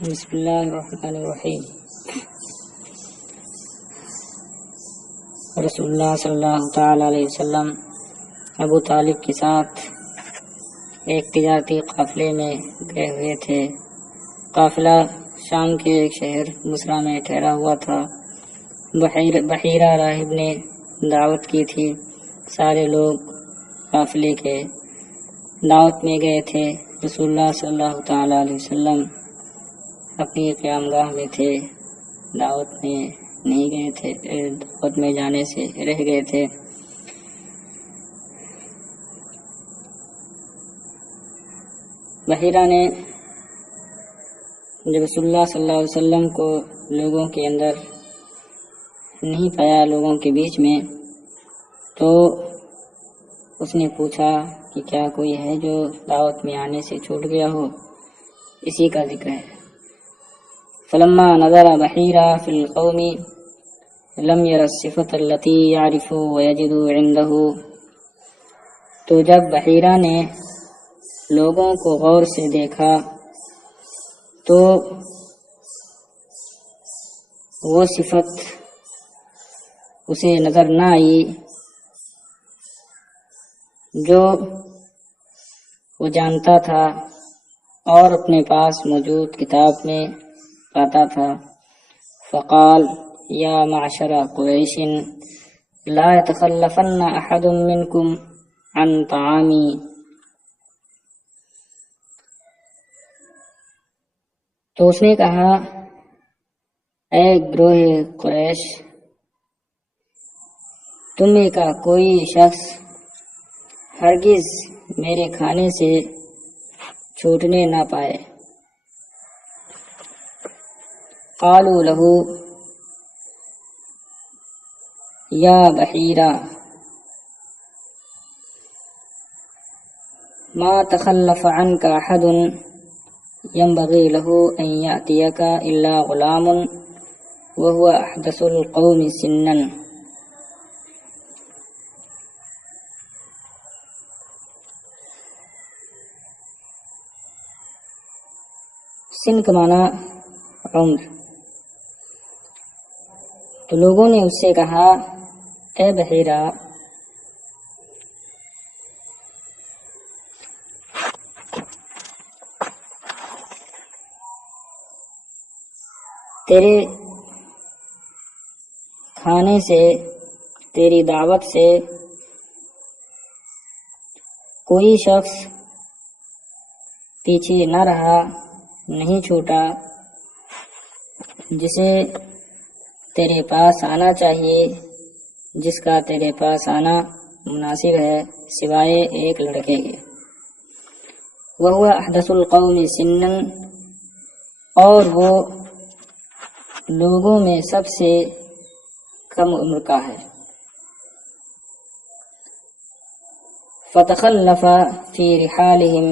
بسم اللہ الرحمن الرحیم۔ رسول اللہ صلی اللہ تعالی علیہ وسلم ابو طالب کے ساتھ ایک تجارتی قافلے میں گئے ہوئے تھے۔ قافلہ شام کے ایک شہر بصرہ میں ٹھہرا ہوا تھا۔ بحیرہ راہب نے دعوت کی تھی۔ سارے لوگ قافلے کے دعوت میں گئے تھے۔ رسول اللہ صلی اللہ تعالی علیہ وسلم اپنی قیام گاہ میں تھے، دعوت میں نہیں گئے تھے، دعوت میں جانے سے رہ گئے تھے۔ بحیرہ نے جب رسول اللہ صلی اللہ علیہ وسلم کو لوگوں کے اندر نہیں پایا، لوگوں کے بیچ میں، تو اس نے پوچھا کہ کیا کوئی ہے جو دعوت میں آنے سے چھوٹ گیا ہو؟ اسی کا ذکر ہے۔ فلما نظر بحیرہ فی القوم لم یر الصفۃ التی یعرف ویجد عنده، تو جب بحیرہ نے لوگوں کو غور سے دیکھا تو وہ صفت اسے نظر نہ آئی جو وہ جانتا تھا اور اپنے پاس موجود کتاب میں پاتا تھا۔ فقال یا معشر قریش لا يتخلفن احد منکم عن طعامی، تو اس نے کہا اے گروہ قریش، تم میں کا کوئی شخص ہرگز میرے کھانے سے چھوٹنے نہ پائے۔ قالوا له یا بحیرہ ما تخلف عنك احد ينبغي له ان يأتيك الا غلام وهو احدث القوم سنا۔ سن کا معنی عمر۔ تو لوگوں نے اس سے کہا اے بحیرہ، تیرے کھانے سے، تیری دعوت سے کوئی شخص پیچھے نہ رہا، نہیں چھوٹا، جسے تیرے پاس آنا چاہیے، جس کا تیرے پاس آنا مناسب ہے، سوائے ایک لڑکے کے۔ وَهُوَ أَحْدَثُ الْقَوْمِ سِنًّا، اور وہ لوگوں میں سب سے کم عمر کا ہے۔ فَتَخَلَّفَ فِي رِحَالِهِمْ،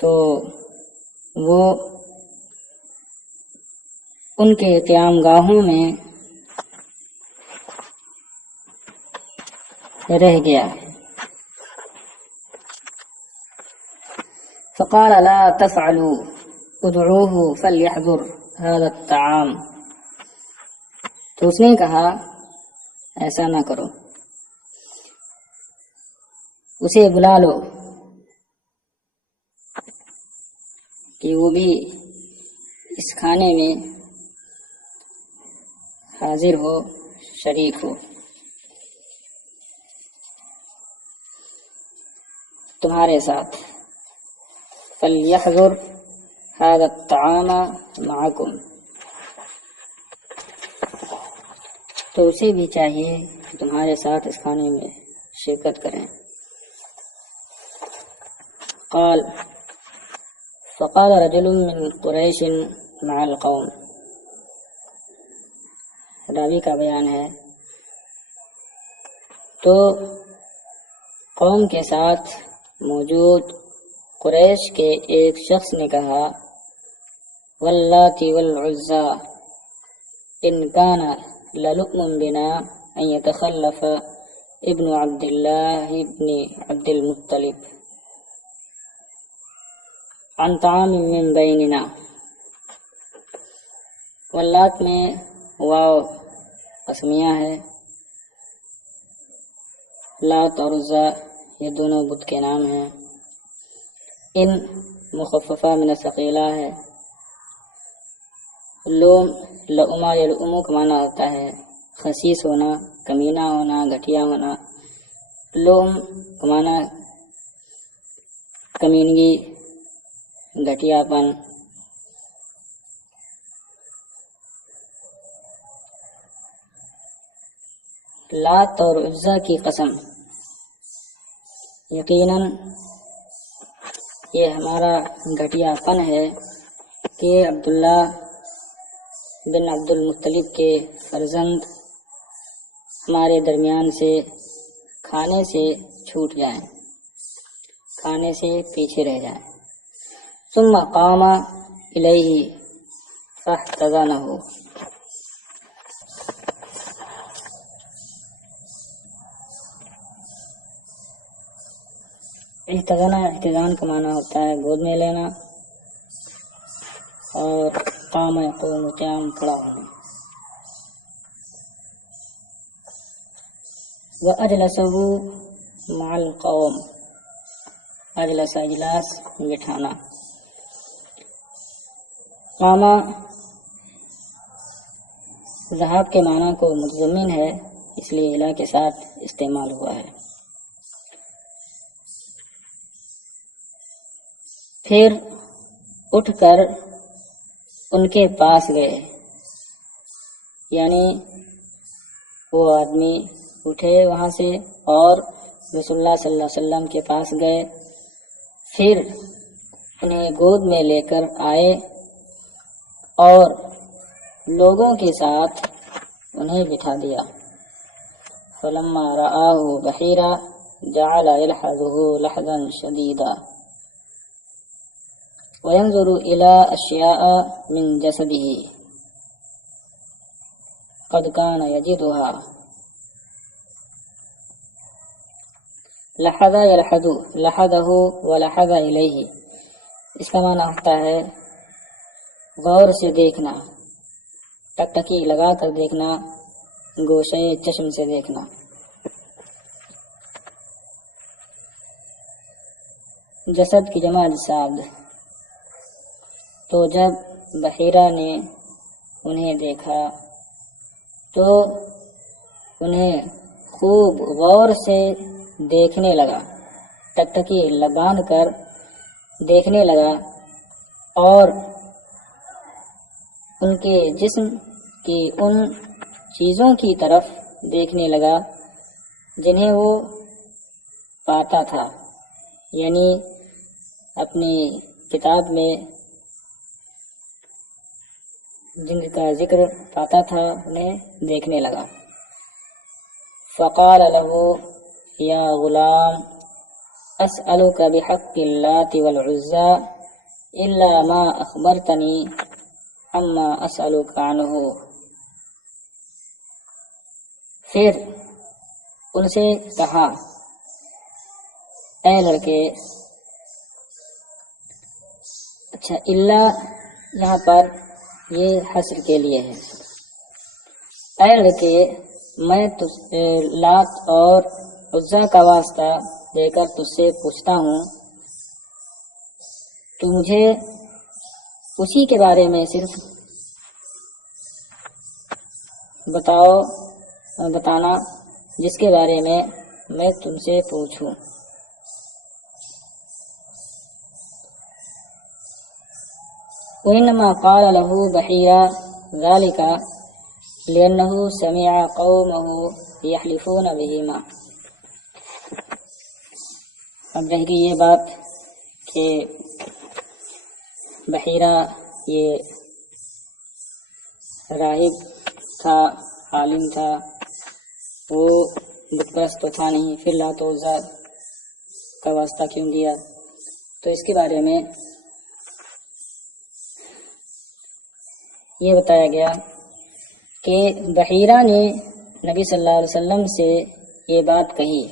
تو وہ ان کے قیام گاہوں میں رہ گیا۔ فقال لا تفعلوا ادعوه فليحضر هذا الطعام، تو اس نے کہا ایسا نہ کرو، اسے بلا لو کہ وہ بھی اس کھانے میں حاضر ہو، شریک ہو۔ تمہارے ساتھ فَلْيَحْضُرْ هَذَا الطَّعَامَ مَعَكُمْ، تو اسے بھی چاہیے کہ تمہارے ساتھ اس کھانے میں شرکت کریں۔ فقال رجل من قریش مع القوم، راوی کا بیان ہے، تو قوم کے ساتھ موجود قریش کے ایک شخص نے کہا واللات والعزى ان كان للؤم بنا ان يتخلف ابن عبد الله ابن عبد المطلب عن طعام من بیننا، واللات میں واو قسمیہ ہے، لات اور عزا یہ دونوں بت کے نام ہیں، ان مخففہ من ثقیلہ ہے، لوم لؤما یا لؤمو کا معنی ہوتا ہے خسیس ہونا، کمینہ ہونا، گھٹیا ہونا، لوم کا معنی کمینگی، گھٹیا پن۔ لات اور عزا کی قسم، یقیناً یہ ہمارا گھٹیا پن ہے کہ عبداللہ بن عبد المطلب کے فرزند ہمارے درمیان سے کھانے سے چھوٹ جائیں، کھانے سے پیچھے رہ جائیں۔ ثم قام الیہ فاحتضنہ، احتضان کا معنی ہوتا ہے گود میں لینا، اور قام یقوم قیام کھڑا ہونا۔ وَأَجْلَسَهُ مَعَ الْقَوْمِ، اجلس اجلاس بٹھانا۔ قامہ ذہاب کے معنی کو متضمن ہے، اس لیے الا کے ساتھ استعمال ہوا ہے۔ پھر اٹھ کر ان کے پاس گئے، یعنی وہ آدمی اٹھے وہاں سے اور رسول اللہ صلی اللہ علیہ وسلم کے پاس گئے، پھر انہیں گود میں لے کر آئے اور لوگوں کے ساتھ انہیں بٹھا دیا۔ فلما رآہ بحیرا جعل یلحظہ لحظا شدیدا وینظر الی اشیاء من جسدہ قد کان یجدها۔ لحظ یلحظ، لحظہ ولحظ الیہ، اس کا معنی ہوتا ہے غور سے دیکھنا، ٹکٹکی لگا کر دیکھنا، گوشے چشم سے دیکھنا۔ جسد کی جمع اجساد۔ تو جب بحیرہ نے انہیں دیکھا تو انہیں خوب غور سے دیکھنے لگا، ٹکٹکی باندھ کر دیکھنے لگا، اور ان کے جسم کی ان چیزوں کی طرف دیکھنے لگا جنہیں وہ پاتا تھا، یعنی اپنی کتاب میں جن کا ذکر پاتا تھا انہیں دیکھنے لگا۔ فقال له یا غلام اسألک بحق اللات والعزى الا ما اخبرتنی عما اسألک عنہ۔ پھر ان سے کہا، اے لڑکے، اچھا اللہ یہاں پر یہ حسر کے لیے ہے، اے لڑکے میں لات اور عزا کا واسطہ دے کر تجھ سے پوچھتا ہوں، تو مجھے اسی کے بارے میں صرف بتانا جس کے بارے میں تم سے پوچھوں۔ وإنما قال له بحيرة ذلك لأنه سمع قومه يحلفون بهما۔ اب رہ گئی یہ بات کہ بحیرہ یہ راہب تھا، عالم تھا، وہ بت پرست تو تھا نہیں، پھر لات و عزا کا واسطہ کیوں دیا؟ تو اس کے بارے میں یہ بتایا گیا کہ بحیرہ نے نبی صلی اللہ علیہ وسلم سے یہ بات کہی،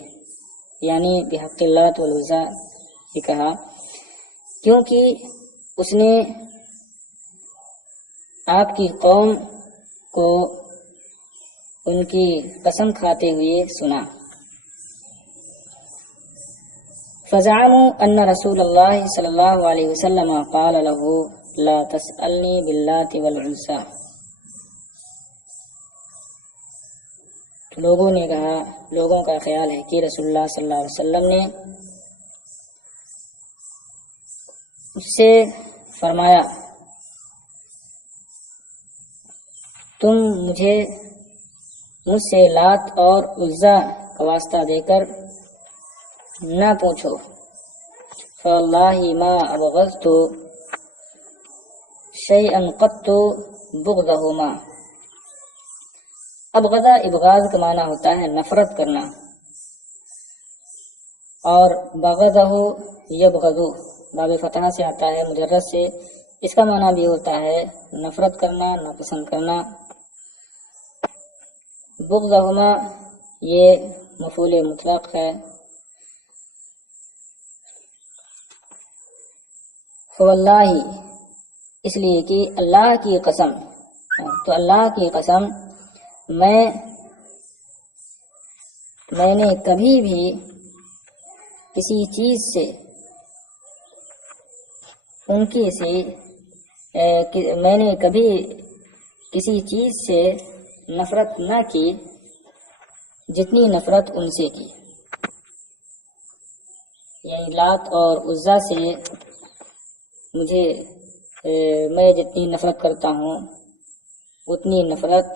یعنی بحق اللات والعزا یہ کہا، کیونکہ اس نے آپ کی قوم کو ان کی قسم کھاتے ہوئے سنا۔ فزعموا ان رسول اللہ صلی اللہ علیہ وسلم قال له لا تسألنی باللات والعزى۔ لوگوں نے کہا، لوگوں کا خیال ہے کہ رسول اللہ صلی اللہ علیہ وسلم نے اس سے فرمایا تم مجھ سے لات اور عزا کا واسطہ دے کر نہ پوچھو۔ فواللہ ما ابغضت شیئا قط بغضہما۔ ابغضا ابغاض کا معنی ہوتا ہے نفرت کرنا، اور بغضہ یبغض باب فتح سے آتا ہے مجرد سے، اس کا معنی بھی ہوتا ہے نفرت کرنا، ناپسند کرنا۔ بغضہما یہ مفعول مطلق ہے۔ فواللہ اس لیے کہ اللہ کی قسم، تو اللہ کی قسم میں نے کبھی بھی کسی چیز سے میں نے کبھی کسی چیز سے نفرت نہ کی جتنی نفرت ان سے کی، یعنی لات اور عزا سے میں جتنی نفرت کرتا ہوں اتنی نفرت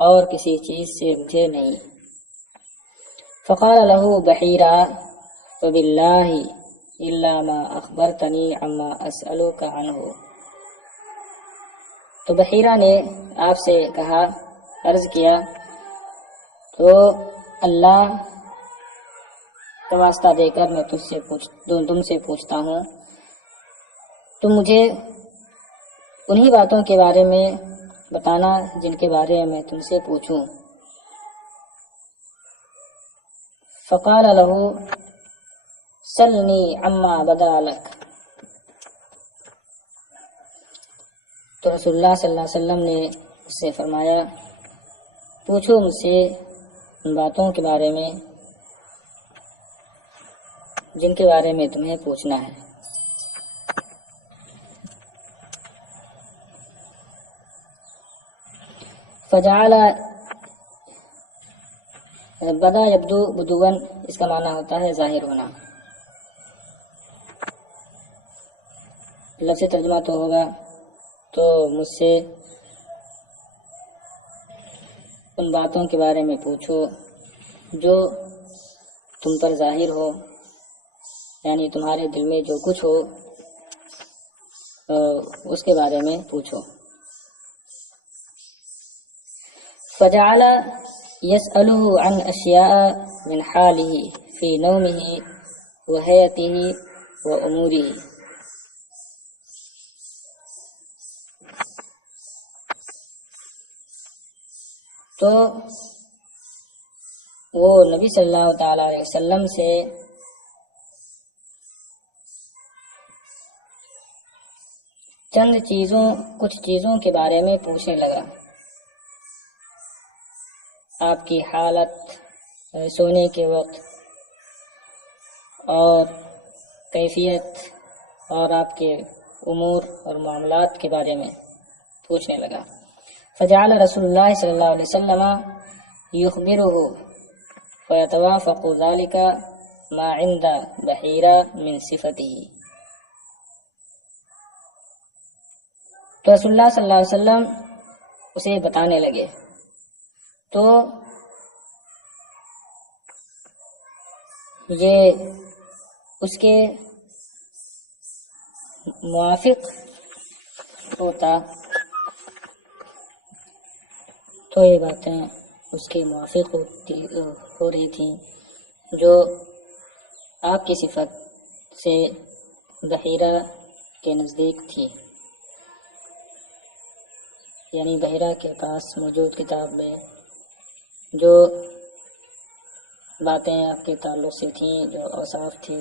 اور کسی چیز سے مجھے نہیں۔ فقال له بحیرہ فباللہ الا ما اخبرتنی عما اسألک عنہ۔ تو بحیرہ نے آپ سے کہا، عرض کیا تو اللہ کا واسطہ دے کر میں تم سے پوچھتا ہوں، تم مجھے انہی باتوں کے بارے میں بتانا جن کے بارے میں تم سے پوچھوں۔ فقال له سلنی عما بدا لک۔ تو رسول اللہ صلی اللہ علیہ وسلم نے اس سے فرمایا پوچھو مجھ سے ان باتوں کے بارے میں جن کے بارے میں تمہیں پوچھنا ہے۔ فجعل بدا یبدو بدون، اس کا معنی ہوتا ہے ظاہر ہونا۔ لفظ ترجمہ تو ہوگا تو مجھ سے ان باتوں کے بارے میں پوچھو جو تم پر ظاہر ہو، یعنی تمہارے دل میں جو کچھ ہو اس کے بارے میں پوچھو۔ فجعل يسأله عن أشياء من حاله في نومه وهيئته وأموره۔ تو وہ نبی صلی اللہ تعالی علیہ وسلم سے کچھ چیزوں کے بارے میں پوچھنے لگا، آپ کی حالت سونے کے وقت اور کیفیت اور آپ کے امور اور معاملات کے بارے میں پوچھنے لگا۔ فجعل رسول اللہ صلی اللہ علیہ وسلم یخبرہ فیتوافق ذلك ما عند بحیرہ من صفتہ۔ تو رسول اللہ صلی اللہ علیہ وسلم اسے بتانے لگے، تو یہ اس کے موافق ہوتا، تو یہ باتیں اس کے موافق ہو رہی تھیں جو آپ کی صفت سے بحیرہ کے نزدیک تھی، یعنی بحیرہ کے پاس موجود کتاب میں جو باتیں آپ کے تعلق سے تھیں، جو اوصاف تھے،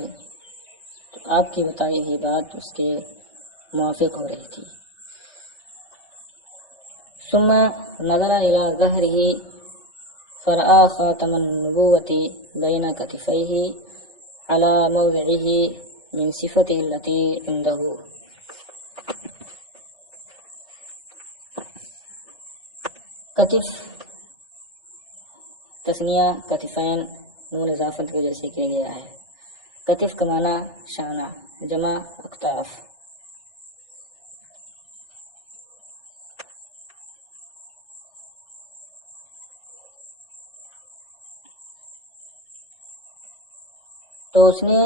تو آپ کی بتائی ہوئی بات اس کے موافق ہو رہی تھی۔ ثم نظر الى ظهره فرأى خاتم النبوة بين كتفيه على موضعه من صفته التي عنده۔ کتف تثنیہ کتفین نون اضافت کی وجہ سے کیا گیا ہے۔ کتف کا معنی شانہ، جمع اکتاف۔ تو اس نے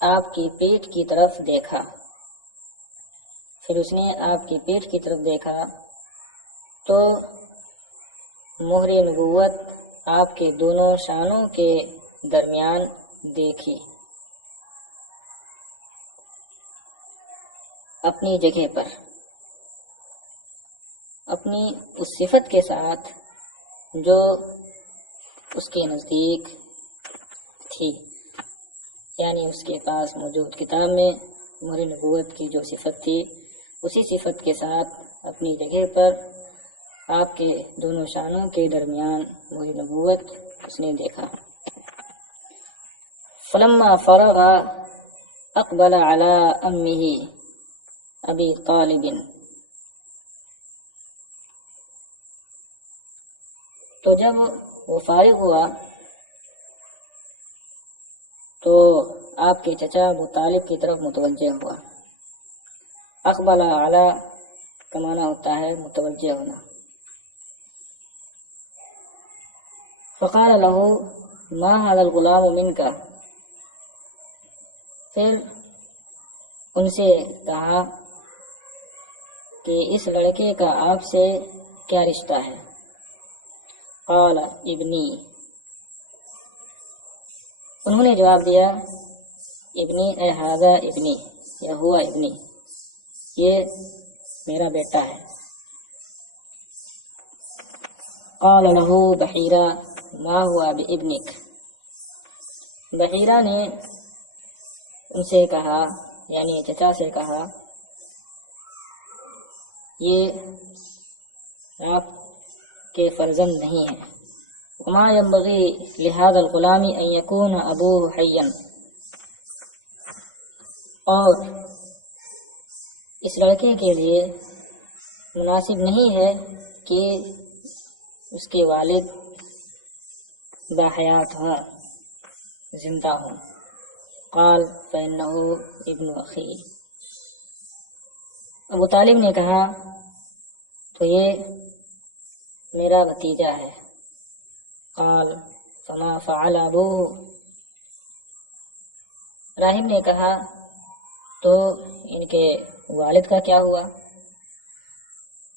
آپ کی پیٹھ کی طرف دیکھا، پھر اس نے آپ کی پیٹھ کی طرف دیکھا تو مہر نبوت آپ کے دونوں شانوں کے درمیان دیکھی، اپنی جگہ پر، اپنی اس صفت کے ساتھ جو اس کے نزدیک تھی، یعنی اس کے پاس موجود کتاب میں مہر نبوت کی جو صفت تھی اسی صفت کے ساتھ اپنی جگہ پر آپ کے دونوں شانوں کے درمیان مہر نبوت اس نے دیکھا۔ فلما فرغ اقبل على امه ابی طالب، تو جب وہ فارغ ہوا تو آپ کے چچا ابو طالب کی طرف متوجہ ہوا۔ اقبل علی کا معنی ہوتا ہے متوجہ ہونا۔ فقال له ما هذا الغلام منك، پھر ان سے کہا کہ اس لڑکے کا آپ سے کیا رشتہ ہے؟ قال ابنی، انہوں نے جواب دیا ابنی اے ھذا ابنی، یا ہوا ابنی، یہ میرا بیٹا ہے۔ قال له بحیرہ ما ہوا بابنک، بحیرہ نے ان سے کہا، یعنی چچا سے کہا، یہ آپ کے فرزند نہیں ہے۔ وما ينبغي لهذا الغلام ان يكون ابوه حيا، اور اس لڑکے کے لیے مناسب نہیں ہے کہ اس کے والد باحیات ہوں، زندہ ہوں۔ قال فإنه ابن اخی، ابو طالب نے کہا تو یہ میرا بھتیجا ہے۔ قال فما فعل ابوه، راہب نے کہا تو ان کے والد کا کیا ہوا؟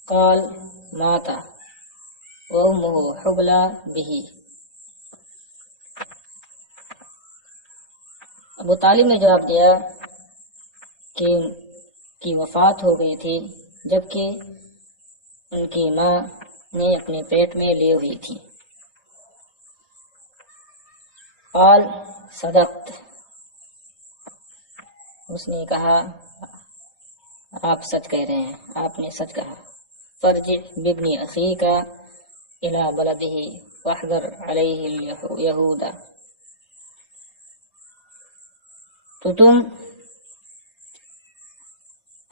قال مات وامه حبلى به، ابو طالب نے جواب دیا کہ ان کی وفات ہو گئی تھی جبکہ ان کی ماں نے اپنے پیٹ میں لی ہوئی تھی۔ قال صدقت، اس نے کہا آپ سچ کہہ رہے ہیں، آپ نے سچ کہا۔ فرجع بابن اخیک الى بلده واحذر علیہ الیہود، تو تم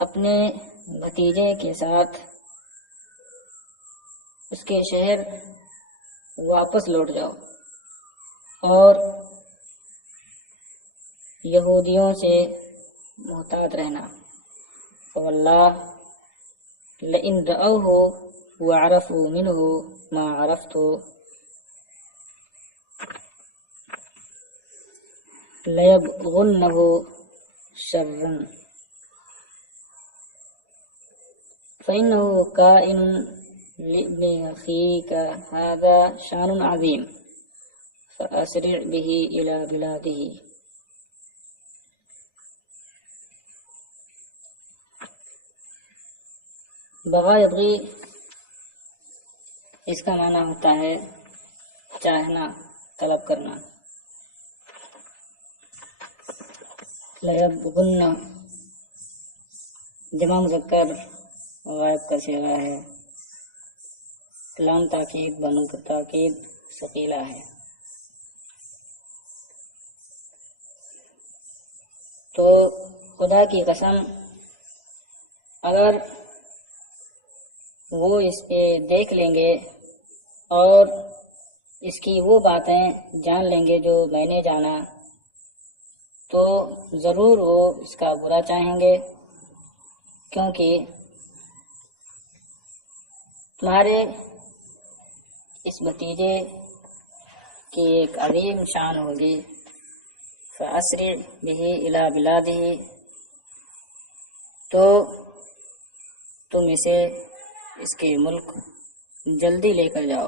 اپنے بھتیجے کے ساتھ اس کے شہر واپس لوٹ جاؤ اور یہودیوں سے محتاط رہنا۔ فواللہ لئن رأوه وعرفوا منه ما عرفت لیبغنه شرا فإنه کائن لابن اخیک هذا شان عظیم فأسرع به إلى بلاده۔ بغا یبغی اس کا معنی ہوتا ہے چاہنا، طلب کرنا۔ لیبغن جمع مذکر غائب کا صیغہ ہے، لام تاکید بنو کا تاکید ثقیلہ ہے۔ تو خدا کی قسم اگر وہ اس پہ دیکھ لیں گے اور اس کی وہ باتیں جان لیں گے جو میں نے جانا، تو ضرور وہ اس کا برا چاہیں گے، کیونکہ تمہارے اس بھتیجے کی ایک عظیم شان ہوگی، فَأَسْرِعْ بِهِ إِلَى بِلَادِهِ، تو تم اسے اس کے ملک جلدی لے کر جاؤ۔